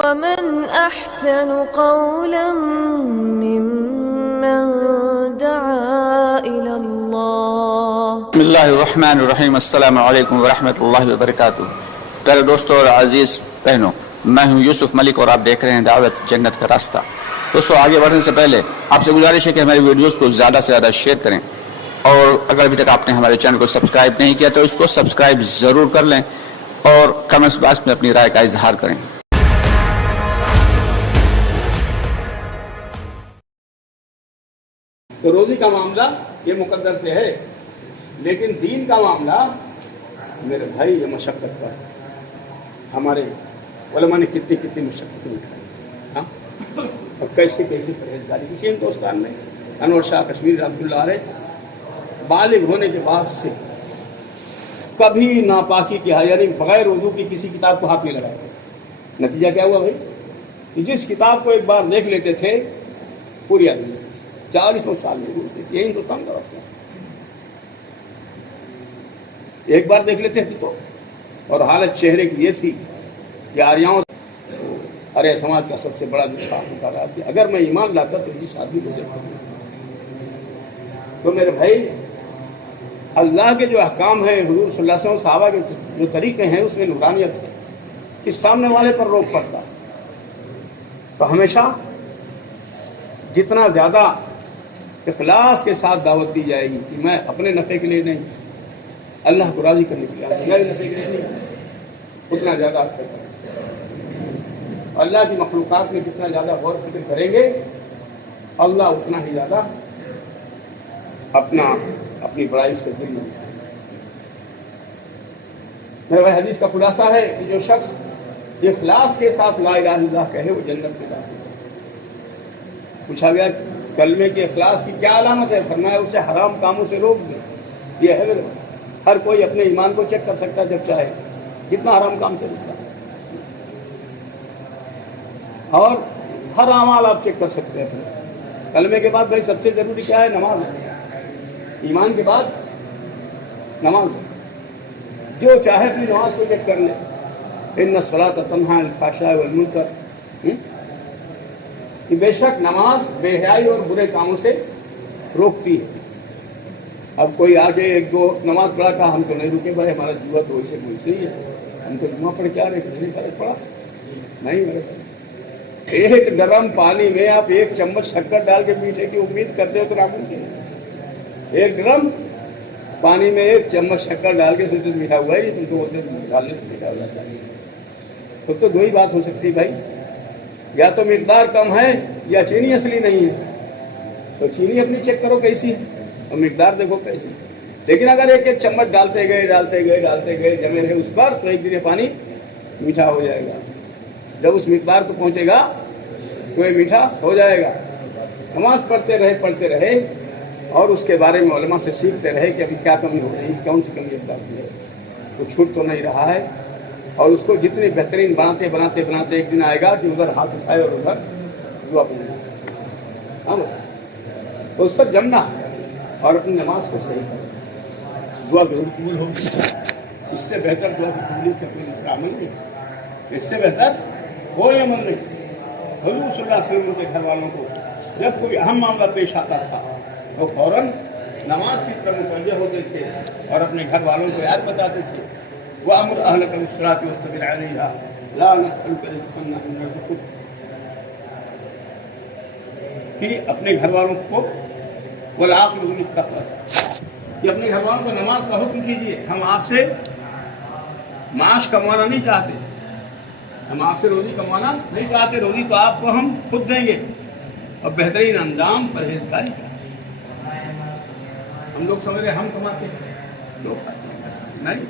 ومن أحسن قولا ممن دعا إلى الله. بسم اللہ الرحمن الرحیم. السلام علیکم ورحمۃ اللہ وبرکاتہ. پیارے دوستوں اور عزیز بہنوں، میں ہوں یوسف ملک اور آپ دیکھ رہے ہیں دعوت جنت کا راستہ. دوستوں، آگے بڑھنے سے پہلے آپ سے گزارش ہے کہ ہماری ویڈیوز کو زیادہ سے زیادہ شیئر کریں، اور اگر ابھی تک آپ نے ہمارے چینل کو سبسکرائب نہیں کیا تو اس کو سبسکرائب ضرور کر لیں اور کمنٹس باکس میں اپنی رائے کا اظہار کریں. تو روزی کا معاملہ یہ مقدر سے ہے، لیکن دین کا معاملہ میرے بھائی یہ مشقت پر. ہمارے علماء نے کتنی مشقتیں اٹھائی، ہاں، اور کیسے پرہیزگاری. کسی ہندوستان میں انور شاہ کشمیری رحمۃ اللہ علیہ بالغ ہونے کے بعد سے کبھی ناپاکی کیا، یعنی بغیر وضو کی کسی کتاب کو ہاتھ نہیں لگایا. نتیجہ کیا ہوا بھائی؟ کہ جس کتاب کو ایک بار دیکھ لیتے تھے پوری آدمی 40 سال میں بولتے تھے. یہی ہندوستان کا رفتہ، ایک بار دیکھ لیتے تھے تو. اور حالت چہرے کی یہ تھی کہ آریاؤں ارے سماج کا سب سے بڑا جو نکالا کہ اگر میں ایمان لاتا تو اس آدمی کو دیکھا. تو میرے بھائی، اللہ کے جو احکام ہیں، حضور صلی اللہ علیہ وسلم صحابہ کے جو طریقے ہیں، اس میں نورانیت ہے کہ سامنے والے پر روک پڑتا. تو ہمیشہ جتنا زیادہ اخلاص کے ساتھ دعوت دی جائے گی کہ میں اپنے نفع کے لیے نہیں، اللہ کو راضی کرنے کے لیے، میرے نفع کے لیے نہیں، اتنا زیادہ اثر کریں. اللہ کی مخلوقات میں جتنا زیادہ غور فکر کریں گے، اللہ اتنا ہی زیادہ اپنی بڑائی اس کے دل میں. میرے بھائی، حدیث کا خلاصہ ہے کہ جو شخص اخلاص کے ساتھ لا الہ الا اللہ کہے وہ جنت میں داخل. پوچھا گیا کلمے کے اخلاص کی کیا علامت ہے؟ فرمایا اسے حرام کاموں سے روک دے. یہ ہے میرے بھائی، ہر کوئی اپنے ایمان کو چیک کر سکتا ہے جب چاہے کتنا حرام کام سے روکتا ہے، اور ہر اعمال آپ چیک کر سکتے ہیں اپنے. کلمے کے بعد بھائی سب سے ضروری کیا ہے؟ نماز ہے. ایمان کے بعد نماز ہے. جو چاہے اپنی نماز کو چیک کر لے. ان الصلاۃ تنہی عن الفحشاء والمنکر، کہ بے شک نماز بے حیائی اور برے کاموں سے روکتی ہے. اب کوئی آ کے ایک دو وقت نماز پڑھا، کہا ہم تو نہیں رکے بھائی، ہمارا جوا تو ویسے ہی ہے، ہم تو جمعہ پڑھ کے آ رہے، نہیں فرق پڑا. نہیں میرے بھائی، ایک ڈرم پانی میں آپ ایک چمچ شکر ڈال کے میٹھے کی امید کرتے ہو تو ناممکن ہے. ایک ڈرم پانی میں ایک چمچ شکر ڈال کے سوچتے میٹھا ہوا ہی نہیں، تم کو بولتے ڈالنے سے میٹھا ہو جاتا ہے. تو دو ہی بات ہو سکتی بھائی، یا تو مقدار کم ہے یا چینی اصلی نہیں ہے. تو چینی اپنی چیک کرو کیسی ہے اور مقدار دیکھو کیسی. لیکن اگر ایک چمچ ڈالتے گئے جمے رہے اس پر، تو ایک دن یہ پانی میٹھا ہو جائے گا. جب اس مقدار کو پہنچے گا تو یہ میٹھا ہو جائے گا. نماز پڑھتے رہے اور اس کے بارے میں علماء سے سیکھتے رہے کہ ابھی کیا کمی ہو رہی، کون سی کمی اب ہے، وہ چھوٹ تو نہیں رہا ہے. اور اس کو جتنی بہترین بناتے ایک دن آئے گا کہ ادھر ہاتھ اٹھائے اور ادھر دعا پڑھے. ہاں، تو اس پر جمنا اور اپنی نماز کو صحیح کرنا. دعا ضرور قبول ہوگی. اس سے بہتر دعا کی قبولیت کا کوئی دوسرا عمل نہیں، اس سے بہتر کوئی عمل نہیں. حضور صلی اللہ علیہ وسلم کے گھر والوں کو جب کوئی اہم معاملہ پیش آتا تھا تو فوراً نماز کی طرف متوجہ ہوتے تھے اور اپنے گھر والوں کو یاد بتاتے تھے. وَأَمُرْ أَهْلَكَ بِالصَّلَاةِ وَاصْطَبِرْ عَلَيْهَا لَا نَسْأَلُكَ رِزْقًا نَحْنُ نَرْزُقُكَ، کہ اپنے گھر والوں کو وَالْعَاقِبَةُ لِلتَّقْوَىٰ، کہ اپنے گھر والوں کو نماز کا حکم کیجیے. ہم آپ سے معاش کمانا نہیں چاہتے، ہم آپ سے روزی کمانا نہیں چاہتے. روزی تو آپ کو ہم خود دیں گے، اور بہترین انجام پرہیزگاری کا. ہم لوگ سمجھ رہے ہم کماتے ہیں، لوگ کھاتے ہیں. نہیں،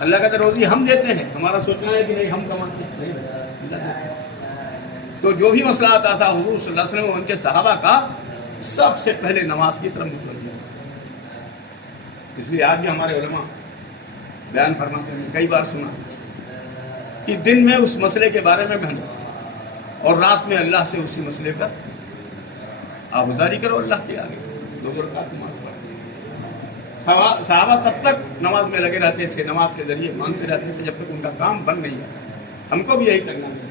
اللہ کا تو روزی ہم دیتے ہیں. ہمارا سوچنا ہے کہ نہیں ہم کماتے ہیں، نہیں، اللہ دیتے ہیں. تو جو بھی مسئلہ آتا تھا حضور صلی اللہ علیہ وسلم اور ان کے صحابہ کا سب سے پہلے نماز کی طرف متوجہ ہوتے تھے. اس لیے آج بھی ہمارے علماء بیان فرماتے ہیں، کئی بار سنا کہ دن میں اس مسئلے کے بارے میں محنت، اور رات میں اللہ سے اسی مسئلے پر آہوزاری کرو اللہ کے آگے. 2 رکعت نماز پڑھو. صحابہ تب تک نماز میں لگے رہتے تھے، نماز کے ذریعے مانگتے رہتے تھے جب تک ان کا کام بن نہیں جاتا. ہم کو بھی یہی کرنا ہے.